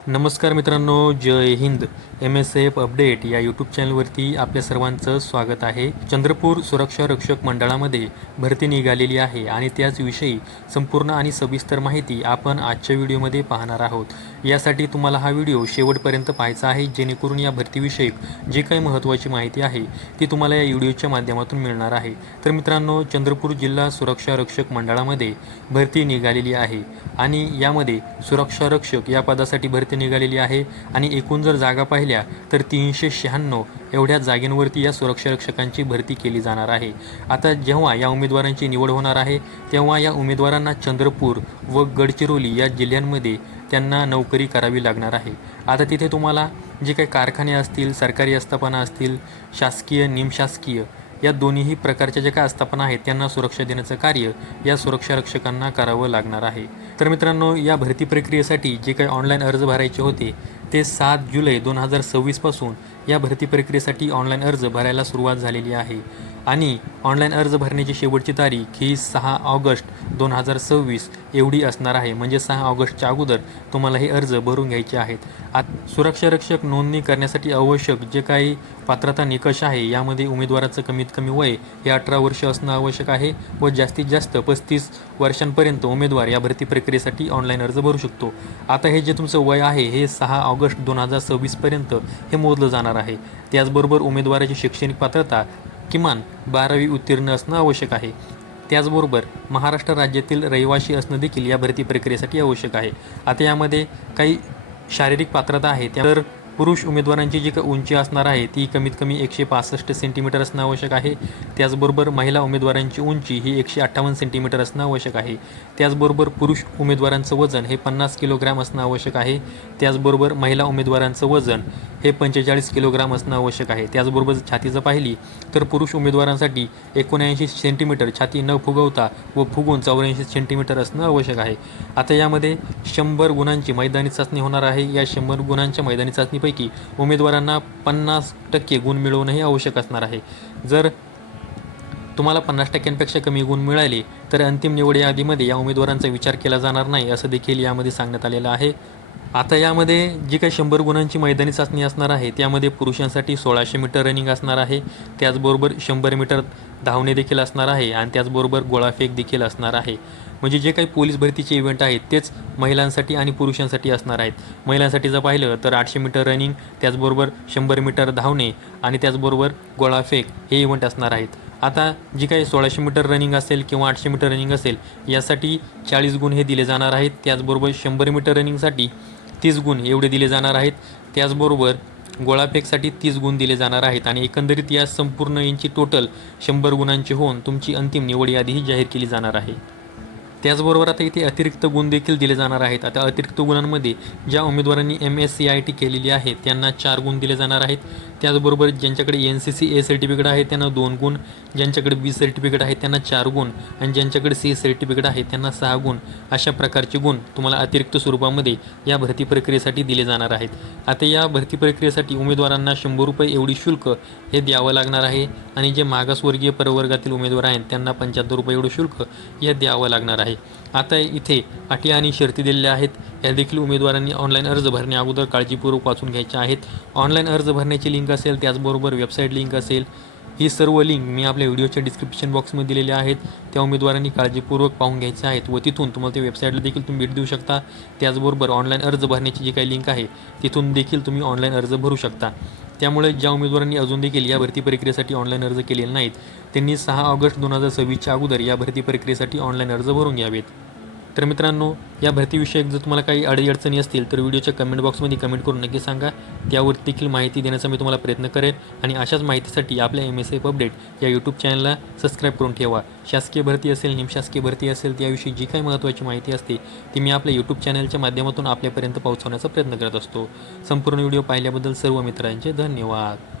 नमस्कार मित्रांनो, जय Hind. MSF update या यूट्यूब चॅनलवरती आपल्या सर्वांचं स्वागत आहे. चंद्रपूर सुरक्षा रक्षक मंडळामध्ये भरती निघालेली आहे आणि त्याचविषयी संपूर्ण आणि सविस्तर माहिती आपण आजच्या व्हिडिओमध्ये पाहणार आहोत. यासाठी तुम्हाला हा व्हिडिओ शेवटपर्यंत पाहायचा आहे, जेणेकरून या भरतीविषयक जे काही महत्त्वाची माहिती आहे ती तुम्हाला या व्हिडिओच्या माध्यमातून मिळणार आहे. तर मित्रांनो, चंद्रपूर जिल्हा सुरक्षा रक्षक मंडळामध्ये भरती निघालेली आहे आणि यामध्ये सुरक्षा रक्षक या पदासाठी भरती निघालेली आहे आणि एकूण जर जागा पाहिल्या तर 396 एवढ्या जागेंवरती या सुरक्षा रक्षकांची भरती केली जाणार आहे. आता जेव्हा या उमेदवारांची निवड होणार आहे तेव्हा या उमेदवारांना चंद्रपूर व गडचिरोली या जिल्ह्यांमध्ये त्यांना नोकरी करावी लागणार आहे. आता तिथे तुम्हाला जे काही कारखाने असतील, सरकारी आस्थापना असतील, शासकीय, निमशासकीय या दोन्हीही प्रकारच्या ज्या काही आस्थापना आहेत त्यांना सुरक्षा देण्याचं कार्य या सुरक्षा रक्षकांना करावं लागणार आहे. तर मित्रांनो, या भरती प्रक्रियेसाठी जे काही ऑनलाईन अर्ज भरायचे होते ते 7 जुलै 2026 पासून या भरती प्रक्रियेसाठी ऑनलाईन अर्ज भरायला सुरुवात झालेली आहे आणि ऑनलाईन अर्ज भरण्याची शेवटची तारीख ही 6 ऑगस्ट 2026 एवढी असणार आहे. म्हणजे 6 ऑगस्टच्या अगोदर तुम्हाला हे अर्ज भरून घ्यायचे आहेत. सुरक्षा रक्षक नोंदणी करण्यासाठी आवश्यक जे काही पात्रता निकष आहे यामध्ये उमेदवाराचं कमीत कमी वय हे 18 वर्ष असणं आवश्यक आहे व जास्तीत जास्त 35 वर्षांपर्यंत उमेदवार या भरती प्रक्रियेसाठी ऑनलाईन अर्ज भरू शकतो. आता हे जे तुमचं वय आहे हे 6 ऑगस्ट 2026 पर्यंत हे मोजलं जाणार आहे. त्याचबरोबर उमेदवाराची शैक्षणिक पात्रता किमान 12वी उत्तीर्ण असणं आवश्यक आहे. त्याचबरोबर महाराष्ट्र राज्यातील रहिवासी असणं देखील या भरती प्रक्रियेसाठी आवश्यक आहे. आता यामध्ये काही शारीरिक पात्रता आहे. तर पुरुष उमेदवारांची जी काही उंची असणार आहे ती कमीत कमी 165 सेंटीमीटर असणं आवश्यक आहे. त्याचबरोबर महिला उमेदवारांची उंची ही 158 सेंटीमीटर असणं आवश्यक आहे. त्याचबरोबर पुरुष उमेदवारांचं वजन हे 50 किलोग्राम असणं आवश्यक आहे. त्याचबरोबर महिला उमेदवारांचं वजन हे 45 किलोग्राम असणं आवश्यक आहे. त्याचबरोबर छाती जर पाहिली तर पुरुष उमेदवारांसाठी 79 सेंटीमीटर छाती न फुगवता व फुगवून 84 सेंटीमीटर असणं आवश्यक आहे. आता यामध्ये 100 गुणांची मैदानी चाचणी होणार आहे. या 100 गुणांच्या मैदानी चाचणीपैकी उमेदवारांना 50% गुण मिळवणंही आवश्यक असणार आहे. जर तुम्हाला 50%पेक्षा कमी गुण मिळाले तर अंतिम निवड यादीमध्ये या उमेदवारांचा विचार केला जाणार नाही, असं देखील यामध्ये सांगण्यात आलेलं आहे. आता यामध्ये जी काही 100 गुणांची मैदानी चाचणी असणार आहे त्यामध्ये पुरुषांसाठी 1600 मीटर रनिंग असणार आहे. त्याचबरोबर 100 मीटर धावणे देखील असणार आहे आणि त्याचबरोबर गोळाफेक देखील असणार आहे. म्हणजे जे काही पोलीस भरतीचे इव्हेंट आहेत तेच महिलांसाठी आणि पुरुषांसाठी असणार आहेत. महिलांसाठी जर पाहिलं तर 800 मीटर रनिंग, त्याचबरोबर 100 मीटर धावणे आणि त्याचबरोबर गोळाफेक हे इव्हेंट असणार आहेत. आता जी काही 1600 मीटर रनिंग असेल किंवा 800 मीटर रनिंग असेल यासाठी 40 गुण हे दिले जाणार आहेत. त्याचबरोबर 100 मीटर रनिंगसाठी 30 गुण एवढे दिले जाणार आहेत. त्याचबरोबर गोळाफेकसाठी 30 गुण दिले जाणार आहेत आणि एकंदरीत या संपूर्ण यांची टोटल 100 गुणांची होऊन तुमची अंतिम निवड यादीही जाहीर केली जाणार आहे. त्याचबरोबर आता इथे अतिरिक्त गुण देखील दिले जाणार आहेत. आता अतिरिक्त गुणांमध्ये ज्या उमेदवारांनी MSCIT केलेली आहे त्यांना 4 गुण दिले जाणार आहेत. त्याचबरोबर ज्यांच्याकडे NCC सर्टिफिकेट आहे त्यांना 2 गुण, ज्यांच्याकडे B सर्टिफिकेट आहे त्यांना 4 गुण आणि ज्यांच्याकडे C सर्टिफिकेट आहे त्यांना 6 गुण अशा प्रकारचे गुण तुम्हाला अतिरिक्त स्वरूपामध्ये या भरती प्रक्रियेसाठी दिले जाणार आहेत. आता या भरती प्रक्रियेसाठी उमेदवारांना 100 रुपये एवढी शुल्क हे द्यावं लागणार आहे आणि जे मागासवर्गीय प्रवर्गातील उमेदवार आहेत त्यांना 75 रुपये एवढं शुल्क हे द्यावं लागणार आहे. आता इथे अटी आणि शर्ती दिलेल्या आहेत. या देखील उमेदवारांनी ऑनलाईन अर्ज भरण्या अगोदर काळजीपूर्वक वाचून घ्यायच्या आहेत. ऑनलाईन अर्ज भरण्याची लिंक असेल, त्याचबरोबर वेबसाईट लिंक असेल, ही सर्व लिंक मी आपल्या व्हिडिओच्या डिस्क्रिप्शन बॉक्समध्ये दिलेल्या आहेत. त्या उमेदवारांनी काळजीपूर्वक पाहून घ्यायचे आहेत व तिथून तुम्हाला त्या वेबसाईटला देखील तुम्ही भेट देऊ शकता. त्याचबरोबर ऑनलाईन अर्ज भरण्याची जी काही लिंक आहे तिथून देखील तुम्ही ऑनलाईन अर्ज भरू शकता. त्यामुळे ज्या उमेदवारांनी अजून देखील या भरती प्रक्रियेसाठी ऑनलाईन अर्ज केलेले नाहीत त्यांनी 6 ऑगस्ट 2026च्या अगोदर या भरती प्रक्रियेसाठी ऑनलाईन अर्ज भरून घ्यावेत. तर मित्रांनो, या भरतीविषयक जर तुम्हाला काही अडीअडचणी असतील तर व्हिडिओच्या कमेंट बॉक्समध्ये कमेंट करून नक्की सांगा. त्यावर देखील माहिती देण्याचा मी तुम्हाला प्रयत्न करेन आणि अशाच माहितीसाठी आपल्या MSF अपडेट या यूट्यूब चॅनलला सबस्क्राईब करून ठेवा. शासकीय भरती असेल, निमशासकीय भरती असेल, त्याविषयी जी काही महत्त्वाची माहिती असते ती मी आपल्या यूट्यूब चॅनलच्या माध्यमातून आपल्यापर्यंत पोहोचवण्याचा प्रयत्न करत असतो. संपूर्ण व्हिडिओ पाहिल्याबद्दल सर्व मित्रांचे धन्यवाद.